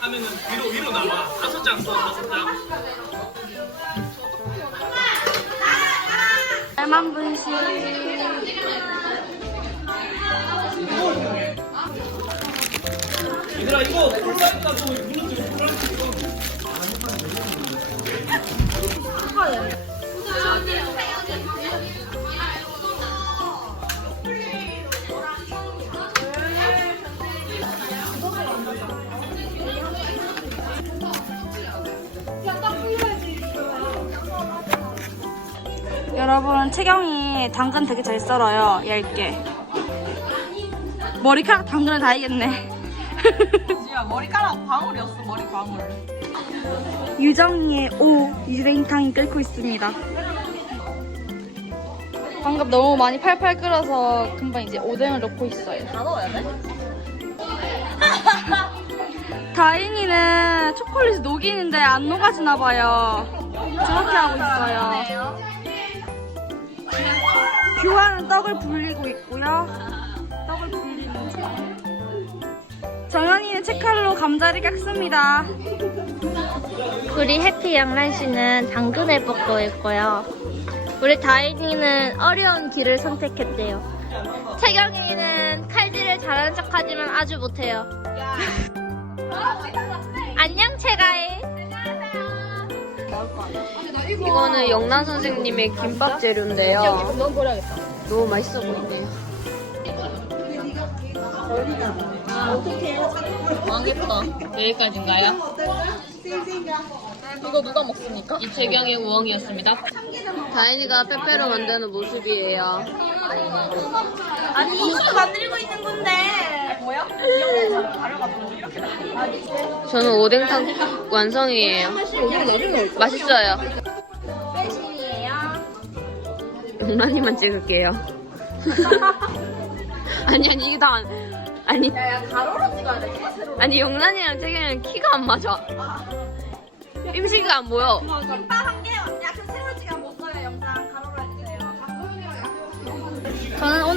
하면은 위로 위로 나와. 다섯 장 써, 다섯 장. 말만 분식. 얘들아 이거 콜라이트 가서 눌러주고 콜라이트 여러분, 채경이 당근 되게 잘 썰어요. 얇게. 머리카락 당근을 다 이겼네. 지야 머리카락 방울이었어 머리 방울. 유정이의 오 유랭탕이 끓고 있습니다. 방금 너무 많이 팔팔 끓어서 금방 이제 오뎅을 넣고 있어요. 다 넣어야 돼? 다인이는 초콜릿이 녹이는데 안 녹아지나 봐요. 저렇게 하고 있어요. 규화는 떡을 불리고 있고요. 떡을 불리는 중. 정연이는 채칼로 감자를 깎습니다. 우리 해피 양란 씨는 당근을 볶고 있고요. 우리 다인이는 어려운 길을 선택했대요. 태경이는 칼질을 잘하는 척하지만 아주 못해요. 안녕 채가이. 이거는 영란 선생님의 김밥 재료인데요. 너무 맛있어 보이네요. 망했다. 여기까지인가요? 이거 누가 먹습니까? 이채경의 우엉이었습니다. 다인이가 빼빼로 만드는 모습이에요. 아니 이거 만들고 있는 건데. 저는 오뎅탕 완성이에요. 맛있어요. 용란이만 찍을게요. 아니 아니 이게 다 안, 아니 아니 용란이랑 채경이랑 키가 안 맞아. 임시가 안 보여. 저는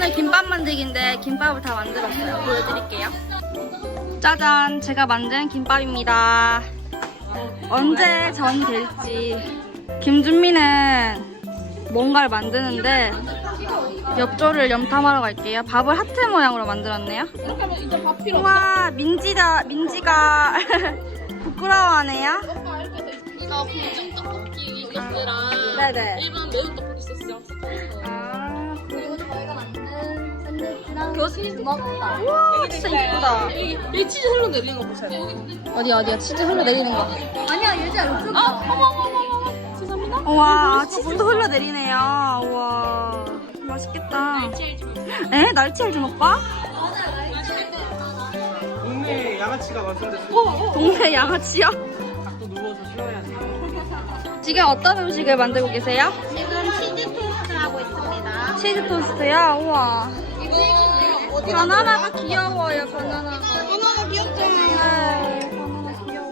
오늘 김밥 만들기인데 김밥을 다 만들었어요. 보여드릴게요. 짜잔, 제가 만든 김밥입니다. 언제 전 될지. 김준미는 뭔가를 만드는데 엽조를 염탐하러 갈게요. 밥을 하트 모양으로 만들었네요. 우와, 민지다, 민지가 부끄러워하네요. 이거 공중 떡볶이 네네. 일반 매운 떡볶이 소스랑 아, 그 교수님 먹다. 우와, 진짜 이쁘다. 이 치즈 흘러내리는 거 보세요. 어디 어디야? 치즈 흘러내리는 거. 아니야 유지야 이쪽 아, 어머 어머 어머 어머. 죄송합니다. 우와, 치즈도 흘러내리네요. 우와, 맛있겠다. 에? 날치 알 좀 오빠? 동네 양아치가 완성됐어. 동네 양아치요? 또 누워서 쉬어야 돼. 지금 어떤 음식을 만들고 계세요? 지금 치즈 토스트 하고 있습니다. 치즈 토스트요? 우와. 바나나가 귀여워요, 바나나가. 바나나 귀엽잖아요. 네, 바나나 귀여워.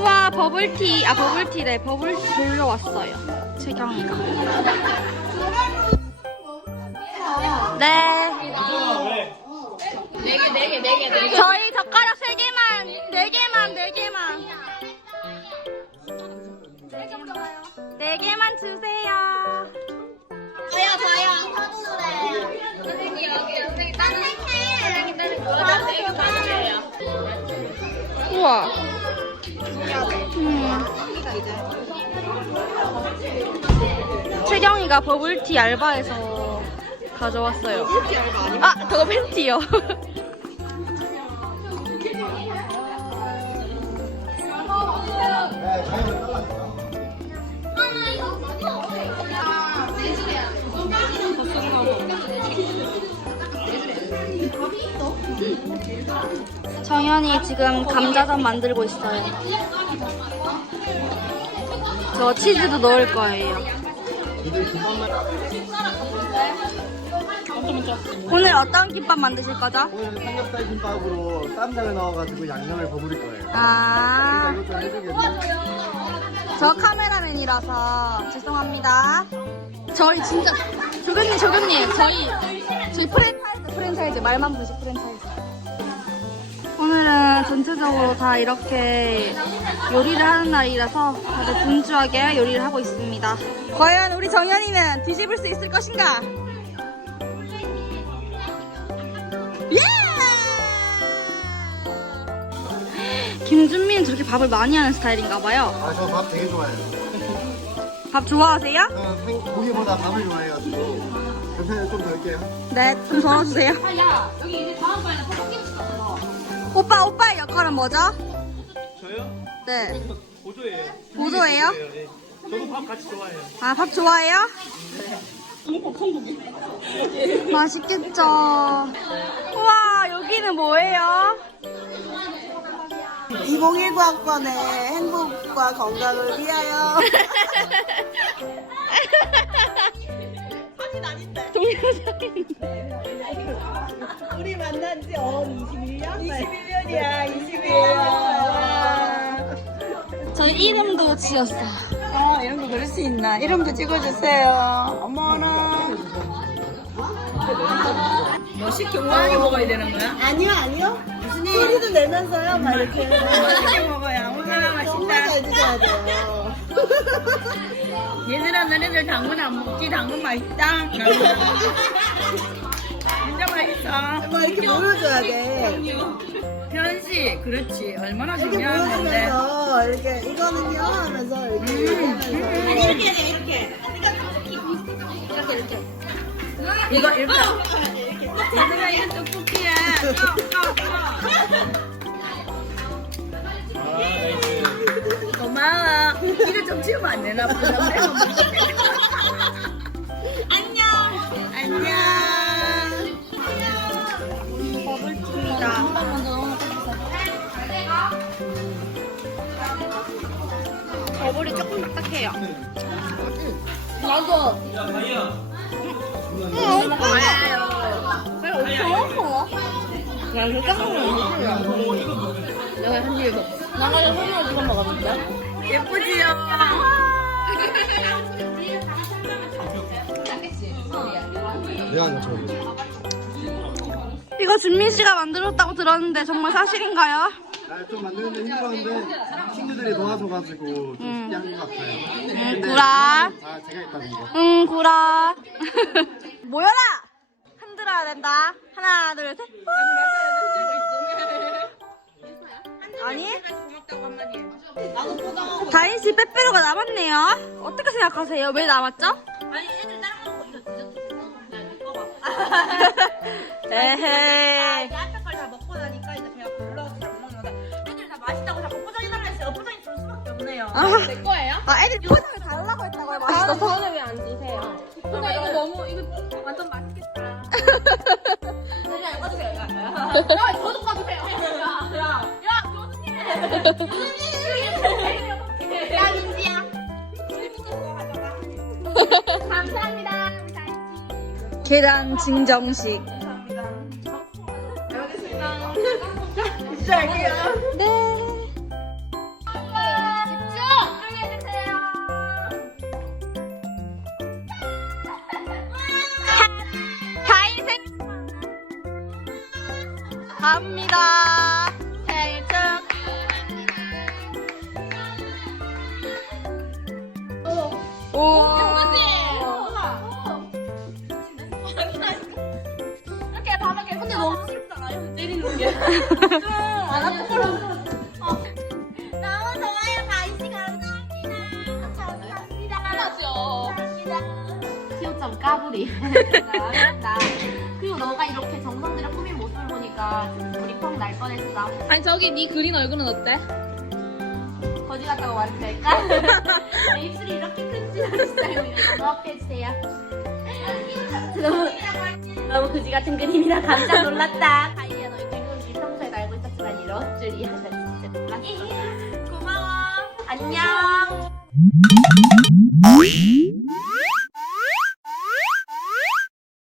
우와, 버블티. 아, 버블티래. 버블티 돌려왔어요. 채경이가. 네. 저희 젓가락 3개만, 4개만, 4개만. 4개만 주세요. 저요 저요. 선생님 여기 선생님 선생님 선생님 우와. 음. 채경이가 버블티 알바에서 가져왔어요. 아, 그거 팬티요. 정연이 지금 감자전 만들고 있어요. 저 치즈도 넣을 거예요. 오늘 어떤 김밥 만드실 거죠? 오늘 삼겹살 김밥으로 쌈장을 넣어가지고 양념을 버무릴 거예요. 아, 이것 좀 해주겠네. 저 카메라맨이라서 죄송합니다. 저희 진짜 조교님, 조교님, 저희 저희 프랜차이즈, 프랜차이즈 말만 부시 프랜차이즈. 오늘은 전체적으로 다 이렇게 요리를 하는 날이라서 다들 분주하게 요리를 하고 있습니다. 과연 우리 정연이는 뒤집을 수 있을 것인가? 예! 김준민은 저렇게 밥을 많이 하는 스타일인가 봐요. 아, 저 밥 되게 좋아해요. 밥 좋아하세요? 저는 생- 고기보다 밥을 좋아해가지고. 옆에 좀 덜게요. 네, 좀 덜어주세요. 오빠, 오빠의 역할은 뭐죠? 저요? 네. 보조예요. 보조예요? 네. 저도 밥 같이 좋아해요. 아, 밥 좋아해요? 맛있겠죠. 우와, 여기는 뭐예요? 2019 학번의 행복과 건강을 위하여. 우리 만난 지 어, 21년? 21년이야, 21년. 저희 이름도 지었어요. 아, 이런 거 그럴 수 있나? 이름도 찍어주세요. 어머나. 뭐 시켜 우아하게 먹어야 되는 거야? 아니요, 아니요. 무슨 소리도 내면서요, 막 이렇게. 맛있게 먹어야 얼마나 맛있다. 정말 잘 드셔야 돼요. 얘들아, 너네들 당근 안 먹지? 당근 맛있다. 진짜 맛있어. 뭐 이렇게 보여줘야 돼. 현씨, 그렇지. 얼마나 중요한데. 보여주면서 이렇게 이거는요 하면서 이렇게 얘기하면서. 이렇게 해, 이렇게. 이거 이렇게. 얘들아 이거 떡볶이야. 고마워. 이거 좀 치우면 안 되나? 안녕. 안녕. 버블이 조금 딱딱해요. 야, 다이야. 야, 이거 깜짝 놀랐어. 예쁘지요? 미안해요, 저. 이거 준민 씨가 만들었다고 들었는데 정말 사실인가요? 아, 좀 만드는데 힘들었는데 친구들이 도와줘가지고 좀 쉽게 한 것 같아요. 응, 구라. 아, 제가 했다는 거. 응, 구라. 모여라! 흔들어야 된다. 하나, 둘, 셋. 아니? 다인 씨 빼빼로가 남았네요. 어떻게 생각하세요? 왜 남았죠? 아니, 애들 다른 거 이거 에헤이. 앞에 걸 다 먹고 나니까 이제 배가 불러서 잘 먹는 거다. 애들 다 맛있다고 자꾸 포장해 달라 했어요. 포장이 줄 수밖에 없네요. 아, 내 거예요? 아, 애들 포장을 달라고 했다고요, 맛있어서. 저는 왜 안 드세요? 근데 이거 너무, 이거 완전 맛있겠다. 계란 증정식. 네. 다인 너무 좋아요, 다이씨 감사합니다. 감사합니다. 감사합니다. 티오점 까불이. 나. 그리고 너가 이렇게 정성 들여 꾸민 모습을 보니까 우리 펑날 뻔했어. 아니 저기 네 그린 얼굴은 어때? 거지 같다고 말해도 될까? 내 입술이 이렇게 큰지 스타일로 너무 업해주세요. 너무, 너무 그지 같은 그림이라 깜짝 놀랐다. 줄이야. 나 진짜 놀랐어. 고마워. 안녕.